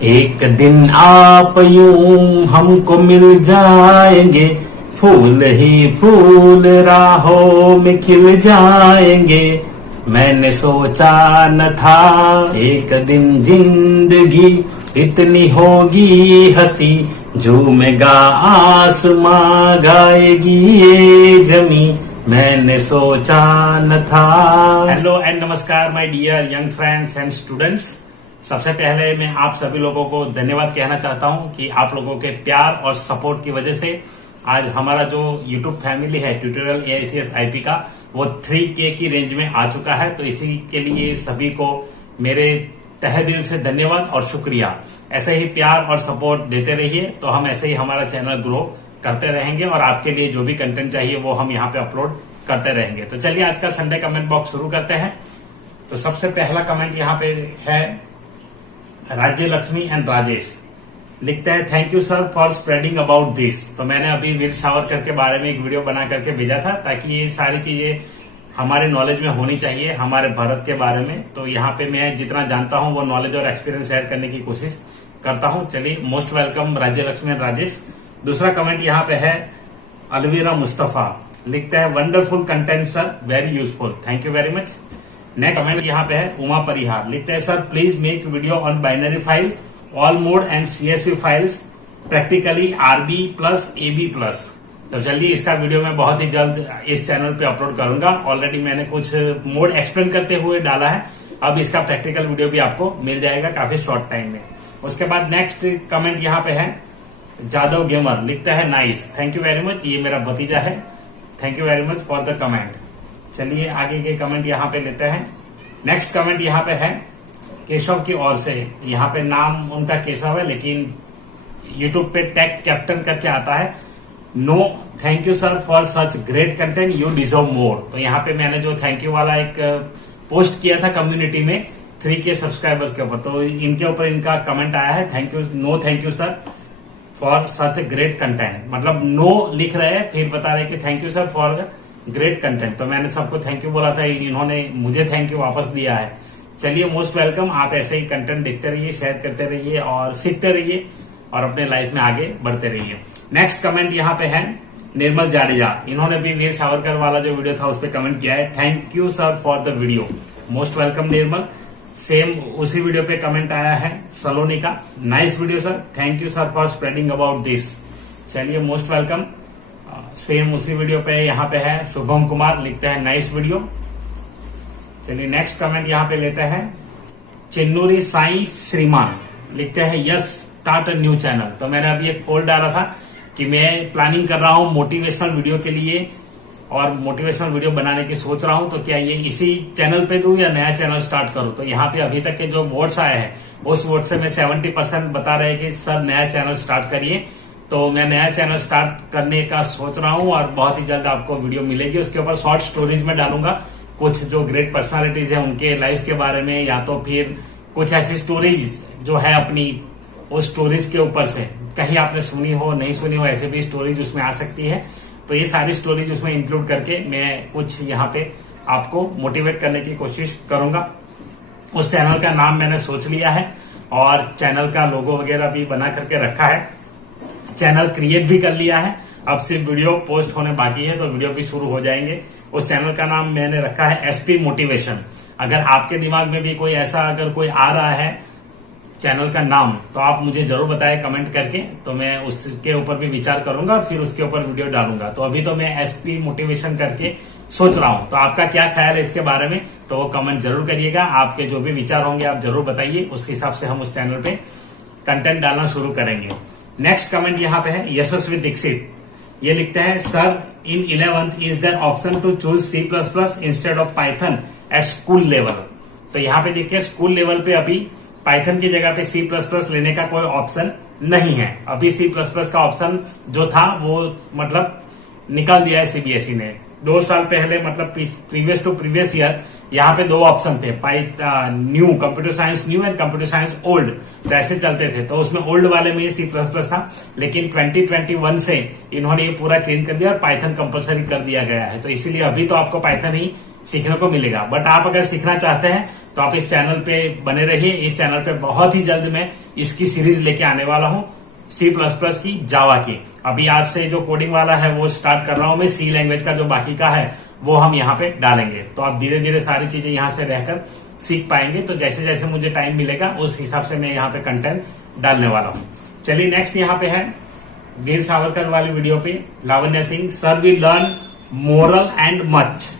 एक दिन आप यूं हमको मिल जाएंगे, फूल ही फूल राहों में खिल जाएंगे। मैंने सोचा न था एक दिन जिंदगी इतनी होगी हंसी, झूमेगा आसमां गाएगी ये जमी, मैंने सोचा न था। हेलो एंड नमस्कार my dear young friends and students. सबसे पहले मैं आप सभी लोगों को धन्यवाद कहना चाहता हूं कि आप लोगों के प्यार और सपोर्ट की वजह से आज हमारा जो यूट्यूब फैमिली है ट्यूटोरियल AICSIP का वो 3K की रेंज में आ चुका है। तो इसी के लिए सभी को मेरे तहे दिल से धन्यवाद और शुक्रिया। ऐसे ही प्यार और सपोर्ट देते रहिए तो हम ऐसे ही हमारा चैनल ग्रो करते रहेंगे और आपके लिए जो भी कंटेंट चाहिए वो हम यहाँ पे अपलोड करते रहेंगे। तो चलिए आज का संडे कमेंट बॉक्स शुरू करते हैं। तो सबसे पहला कमेंट यहाँ पे है राज्य लक्ष्मी एंड राजेश लिखते हैं, thank you sir for spreading about this. तो मैंने अभी वीर सावरकर के बारे में एक वीडियो बना करके भेजा था ताकि ये सारी चीजें हमारे नॉलेज में होनी चाहिए हमारे भारत के बारे में। तो यहाँ पे मैं जितना जानता हूँ वो नॉलेज और एक्सपीरियंस शेयर करने की कोशिश करता हूँ। चलिए मोस्ट वेलकम राज्य लक्ष्मी एंड राजेश। दूसरा कमेंट यहाँ पे है अलवीरा मुस्तफा लिखता है, wonderful content sir, very useful, thank you very much. Next comment यहाँ पे है उमा परिहार लिखते हैं, sir please make video on binary file, all mode and CSV files, practically RB plus AB plus. तो चलिए इसका वीडियो मैं बहुत ही जल्द इस चैनल पे अपलोड करूंगा। ऑलरेडी मैंने कुछ मोड एक्सप्लेन करते हुए डाला है, अब इसका प्रैक्टिकल वीडियो भी आपको मिल जाएगा काफी शॉर्ट टाइम में। उसके बाद नेक्स्ट कमेंट यहाँ पे है जादव गेमर लिखता है, nice, thank you very much, ये मेरा भतीजा है, thank you very much for the comment. चलिए आगे के कमेंट यहाँ पे लेते हैं। नेक्स्ट कमेंट यहाँ पे है केशव की ओर से, यहाँ पे नाम उनका केशव है लेकिन यूट्यूब पे टैग कैप्टन करके आता है, no thank you sir for such great content, you deserve more. तो यहाँ पे मैंने जो थैंक यू वाला एक पोस्ट किया था कम्युनिटी में 3K सब्सक्राइबर्स के ऊपर, तो इनके ऊपर इनका कमेंट आया है, thank you, no thank you sir for such great content. मतलब नो लिख रहे हैं फिर बता रहे कि thank you sir for great content. तो मैंने सबको थैंक यू बोला था, इन्होंने मुझे थैंक यू वापस दिया है। चलिए मोस्ट वेलकम, आप ऐसे ही कंटेंट देखते रहिए, शेयर करते रहिए और सीखते रहिए और अपने लाइफ में आगे बढ़ते रहिए। नेक्स्ट कमेंट यहाँ पे है निर्मल जाडेजा, इन्होंने भी वीर सावरकर वाला जो वीडियो था उस पर कमेंट किया है, thank you sir for the video, most welcome Nirmal. Same उसी वीडियो पे कमेंट आया है सलोनी का, nice video sir, thank you sir for spreading about this. चलिए मोस्ट वेलकम। सेम उसी वीडियो पे यहाँ पे है शुभम कुमार लिखते हैं, नाइस वीडियो। चलिए नेक्स्ट कमेंट यहाँ पे लेते हैं चिन्नूरी साई श्रीमान लिखते हैं, yes start a new channel. तो मैंने अभी एक पोल डाला था कि मैं प्लानिंग कर रहा हूँ मोटिवेशनल वीडियो के लिए और मोटिवेशनल वीडियो बनाने की सोच रहा हूँ, तो क्या ये इसी चैनल पे दूं या नया चैनल स्टार्ट करूं। तो यहाँ पे अभी तक के जो वोट्स आए हैं उस वोट से मैं 70% बता रहे हैं कि सर नया चैनल स्टार्ट करिए। तो मैं नया चैनल स्टार्ट करने का सोच रहा हूँ और बहुत ही जल्द आपको वीडियो मिलेगी। उसके ऊपर शॉर्ट स्टोरीज में डालूंगा कुछ जो ग्रेट पर्सनालिटीज है उनके लाइफ के बारे में, या तो फिर कुछ ऐसी स्टोरीज जो है अपनी उस स्टोरीज के ऊपर से, कहीं आपने सुनी हो नहीं सुनी हो ऐसे भी स्टोरीज उसमें आ सकती है। तो ये सारी स्टोरीज उसमें इंक्लूड करके मैं कुछ यहाँ पे आपको मोटिवेट करने की कोशिश करूंगा। उस चैनल का नाम मैंने सोच लिया है और चैनल का लोगो वगैरह भी बना करके रखा है, चैनल क्रिएट भी कर लिया है, अब सिर्फ वीडियो पोस्ट होने बाकी है, तो वीडियो भी शुरू हो जाएंगे। उस चैनल का नाम मैंने रखा है SP मोटिवेशन। अगर आपके दिमाग में भी कोई ऐसा अगर कोई आ रहा है चैनल का नाम तो आप मुझे जरूर बताएं कमेंट करके, तो मैं उसके ऊपर भी विचार करूंगा और फिर उसके ऊपर वीडियो डालूंगा। तो अभी तो मैं SP मोटिवेशन करके सोच रहा हूं, तो आपका क्या ख्याल है इसके बारे में, तो वो कमेंट जरूर करिएगा। आपके जो भी विचार होंगे आप जरूर बताइए, उस हिसाब से हम उस चैनल पे कंटेंट डालना शुरू करेंगे। नेक्स्ट कमेंट यहाँ पे है यशस्वी दीक्षित, ये लिखते हैं, sir in 11th is there option to choose C++ instead of Python at school level. तो यहाँ पे देखिए स्कूल लेवल पे अभी पाइथन की जगह पे C++ लेने का कोई ऑप्शन नहीं है। अभी C++ का ऑप्शन जो था वो मतलब निकाल दिया है CBSE ने। 2 साल पहले मतलब प्रीवियस टू प्रीवियस ईयर यहाँ पे 2 ऑप्शन थे, new computer science new and computer science old, तो ऐसे चलते थे। तो उसमें ओल्ड वाले में C++ था, लेकिन 2021 से इन्होंने ये पूरा चेंज कर दिया और पाइथन कंपलसरी कर दिया गया है। तो इसीलिए अभी तो आपको पाइथन ही सीखने को मिलेगा, बट आप अगर सीखना चाहते हैं तो आप इस चैनल पे बने रहिए। इस चैनल पे बहुत ही जल्द मैं इसकी सीरीज लेके आने वाला हूँ, C++ की, जावा की। अभी आज से जो कोडिंग वाला है वो स्टार्ट कर रहा हूं मैं। सी लैंग्वेज का जो बाकी का है वो हम यहाँ पे डालेंगे, तो आप धीरे धीरे सारी चीजें यहाँ से रहकर सीख पाएंगे। तो जैसे जैसे मुझे टाइम मिलेगा उस हिसाब से मैं यहाँ पे कंटेंट डालने वाला हूँ। चलिए नेक्स्ट यहाँ पे है वीर सावरकर वाली वीडियो पे Lavanya Singh, sir we learn moral and much,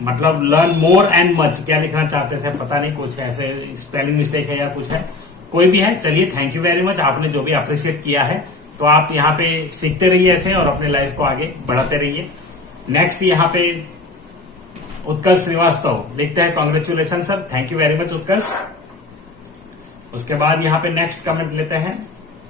मतलब लर्न मोर एंड मच क्या लिखना चाहते थे पता नहीं, कुछ ऐसे स्पेलिंग मिस्टेक है या कुछ है, कोई भी है। चलिए थैंक यू वेरी मच, आपने जो भी अप्रिशिएट किया है। तो आप यहाँ पे सीखते रहिए ऐसे और अपने लाइफ को आगे बढ़ाते रहिए। नेक्स्ट यहाँ पे उत्कर्ष श्रीवास्तव लिखते हैं, congratulation sir, thank you very much Utkarsh. उसके बाद यहाँ पे नेक्स्ट कमेंट लेते हैं।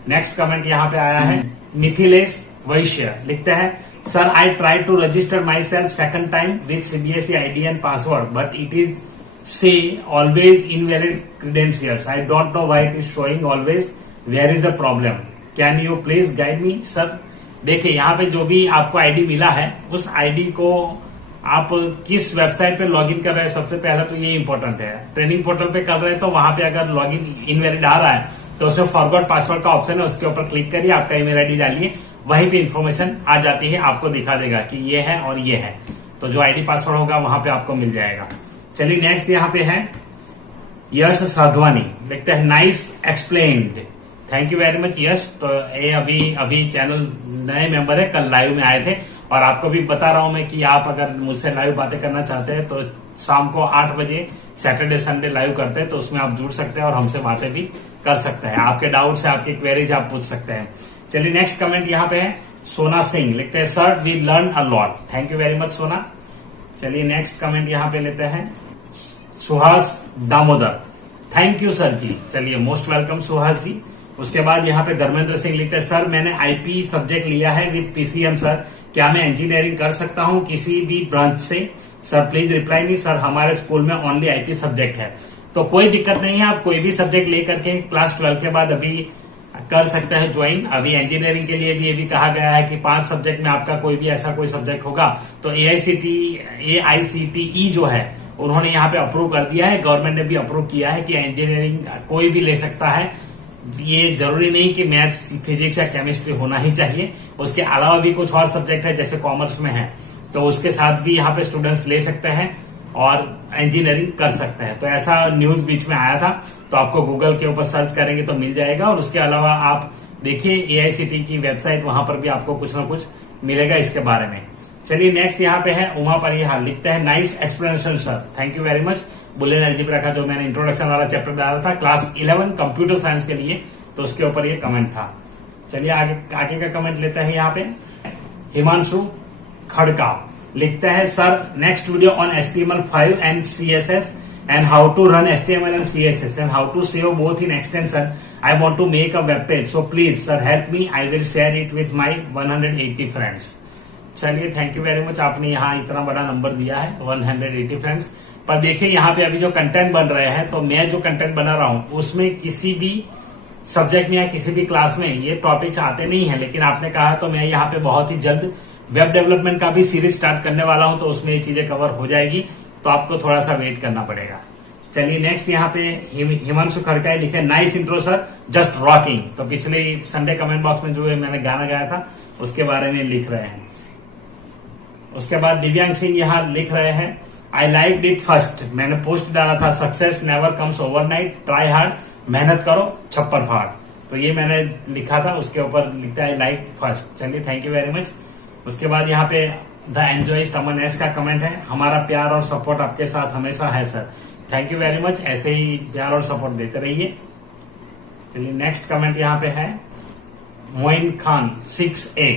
नेक्स्ट कमेंट यहाँ पे आया है मिथिलेश वैश्य, लिखते हैं, sir I try to register myself second time with CBSE ID and password but it is say always invalid credentials. I don't know why it is showing always. Where is the problem? Can you please guide me, sir? देखिए यहाँ पे जो भी आपको ID मिला है उस ID को आप किस वेबसाइट पे लॉगिन कर रहे हैं, सबसे पहले तो ये इंपॉर्टेंट है। ट्रेनिंग पोर्टल पे कर रहे हैं तो वहां पे अगर लॉगिन इनवैलिड आ रहा है तो उसमें फॉरगॉट पासवर्ड का ऑप्शन है, उसके ऊपर क्लिक करिए, आपका ईमेल आईडी डालिए, वहीं पे इन्फॉर्मेशन आ जाती है, आपको दिखा देगा कि ये है और ये है। तो जो आईडी पासवर्ड होगा वहां पे आपको मिल जाएगा। चलिए नेक्स्ट यहाँ पे है यश साधवानी, लिखते हैं nice explained, thank you very much Yash. तो ये अभी चैनल नए मेंबर है, कल लाइव में आए थे और आपको भी बता रहा हूं मैं कि आप अगर मुझसे लाइव बातें करना चाहते हैं तो शाम को 8 बजे सैटरडे संडे लाइव करते हैं, तो उसमें आप जुड़ सकते हैं और हमसे बातें भी कर सकते हैं। आपके डाउट्स है, आपकी क्वेरीज आप पूछ सकते हैं। चलिए नेक्स्ट कमेंट यहाँ पे है सोना सिंह, लिखते हैं sir we learn a lot, thank you very much Sona. चलिए नेक्स्ट कमेंट यहाँ पे लेते हैं Suhas Damodar, thank you sir ji. चलिए मोस्ट वेलकम सुहास जी। उसके बाद यहाँ पे धर्मेंद्र सिंह लिखते हैं, सर मैंने आईपी सब्जेक्ट लिया है विद PCM सर, क्या मैं इंजीनियरिंग कर सकता हूँ किसी भी ब्रांच से? Sir please reply me, sir हमारे स्कूल में ओनली आईपी सब्जेक्ट है। तो कोई दिक्कत नहीं है, आप कोई भी सब्जेक्ट लेकर के क्लास 12 के बाद अभी कर सकते हैं ज्वाइन। अभी इंजीनियरिंग के लिए भी ये भी कहा गया है कि 5 सब्जेक्ट में आपका कोई भी ऐसा कोई सब्जेक्ट होगा तो AICTE जो है उन्होंने यहाँ पे अप्रूव कर दिया है, गवर्नमेंट ने भी अप्रूव किया है कि इंजीनियरिंग कोई भी ले सकता है। ये जरूरी नहीं कि मैथ्स फिजिक्स या केमिस्ट्री होना ही चाहिए, उसके अलावा भी कुछ और सब्जेक्ट है जैसे कॉमर्स में है तो उसके साथ भी यहाँ पे स्टूडेंट्स ले सकते हैं और इंजीनियरिंग कर सकते हैं। तो ऐसा न्यूज बीच में आया था, तो आपको गूगल के ऊपर सर्च करेंगे तो मिल जाएगा। और उसके अलावा आप देखिए AICTE की वेबसाइट, वहां पर भी आपको कुछ ना कुछ मिलेगा इसके बारे में। चलिए नेक्स्ट यहाँ पे है उमा परिहार, लिखते हैं nice explanation sir, thank you very much. Boolean algebra का जो मैंने इंट्रोडक्शन वाला चैप्टर डाला था क्लास 11 कंप्यूटर साइंस के लिए, तो उसके ऊपर ये कमेंट था। चलिए आगे का कमेंट लेते हैं यहाँ पे हिमांशु खड़का, लिखते हैं sir next video on HTML5 and CSS and how to run HTML and CSS and how to save both in extension. I want to make a web page, so please sir help me. I will share it with my 180 friends. चलिए thank you very much, आपने यहाँ इतना बड़ा number दिया है 180 friends. पर देखिए यहाँ पे अभी जो कंटेंट बन रहे हैं, तो मैं जो कंटेंट बना रहा हूँ उसमें किसी भी सब्जेक्ट में या किसी भी क्लास में ये टॉपिक्स आते नहीं है, लेकिन आपने कहा तो मैं यहाँ पे बहुत ही जल्द वेब डेवलपमेंट का भी सीरीज स्टार्ट करने वाला हूँ, तो उसमें ये चीजें कवर हो जाएगी, तो आपको थोड़ा सा वेट करना पड़ेगा। चलिए नेक्स्ट यहाँ पे हिमांशु खड़का लिखे nice intro sir just rocking. तो पिछले संडे कमेंट बॉक्स में जो मैंने गाना गाया था उसके बारे में लिख रहे हैं। उसके बाद दिव्यांग सिंह यहाँ लिख रहे हैं आई लाइक इट फर्स्ट, मैंने पोस्ट डाला था success never comes overnight, try hard, मेहनत करो छप्पर फाड़। तो ये मैंने लिखा था, उसके ऊपर लिखता है आई लाइक फर्स्ट। चलिए थैंक यू वेरी मच। उसके बाद यहाँ पे द एंजॉयस्ट अमन एस का कमेंट है, हमारा प्यार और सपोर्ट आपके साथ हमेशा है sir, thank you very much, ऐसे ही प्यार और सपोर्ट देते रहिए। चलिए नेक्स्ट कमेंट यहाँ पे है Moin Khan 6A,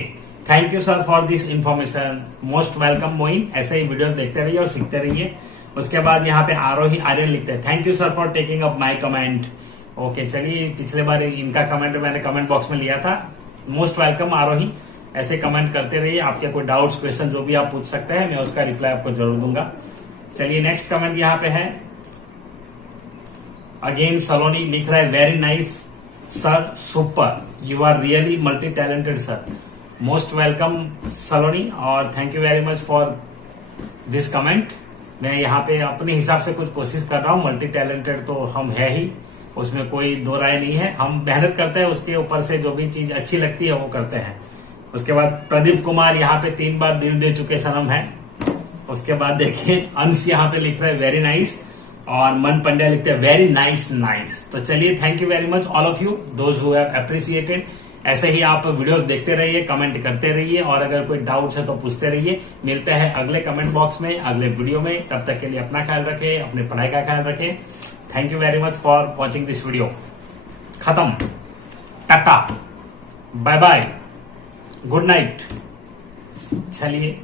thank you sir for this information, most welcome Moin, ऐसे ही वीडियोस देखते रहिए और सीखते रहिए। उसके बाद यहाँ पे आरोही आर्यन लिखते हैं thank you sir for taking up my comment. Okay चलिए पिछले बार इनका कमेंट मैंने कमेंट बॉक्स में लिया था, मोस्ट वेलकम आरोही, ऐसे कमेंट करते रहिए, आपके कोई डाउट्स क्वेश्चन जो भी आप पूछ सकते हैं मैं उसका रिप्लाई आपको जरूर दूंगा। चलिए नेक्स्ट कमेंट यहाँ पे है अगेन सलोनी, लिख रहा है very nice sir super, you are really multi talented sir, most welcome Saloni और thank you very much for this comment. मैं यहाँ पे अपने हिसाब से कुछ कोशिश कर रहा हूँ। मल्टी टैलेंटेड तो हम है ही, उसमें कोई दो राय नहीं है। हम मेहनत करते हैं, उसके ऊपर से जो भी चीज अच्छी लगती है वो करते हैं। उसके बाद प्रदीप कुमार यहाँ पे 3 बार दिल दे चुके सनम है। उसके बाद देखिए अंश यहाँ पे लिख रहे हैं वेरी नाइस, और मन पंड्या लिखते हैं वेरी नाइस नाइस। तो चलिए, thank you very much all of you those who have appreciated. ऐसे ही आप वीडियो देखते रहिए, कमेंट करते रहिए, और अगर कोई डाउट्स है तो पूछते रहिए। मिलते हैं अगले कमेंट बॉक्स में, अगले वीडियो में। तब तक के लिए अपना ख्याल रखें, अपने पढ़ाई का ख्याल रखें। Thank you very much for watching this video. खत्म, tata, bye bye, good night. चलिए।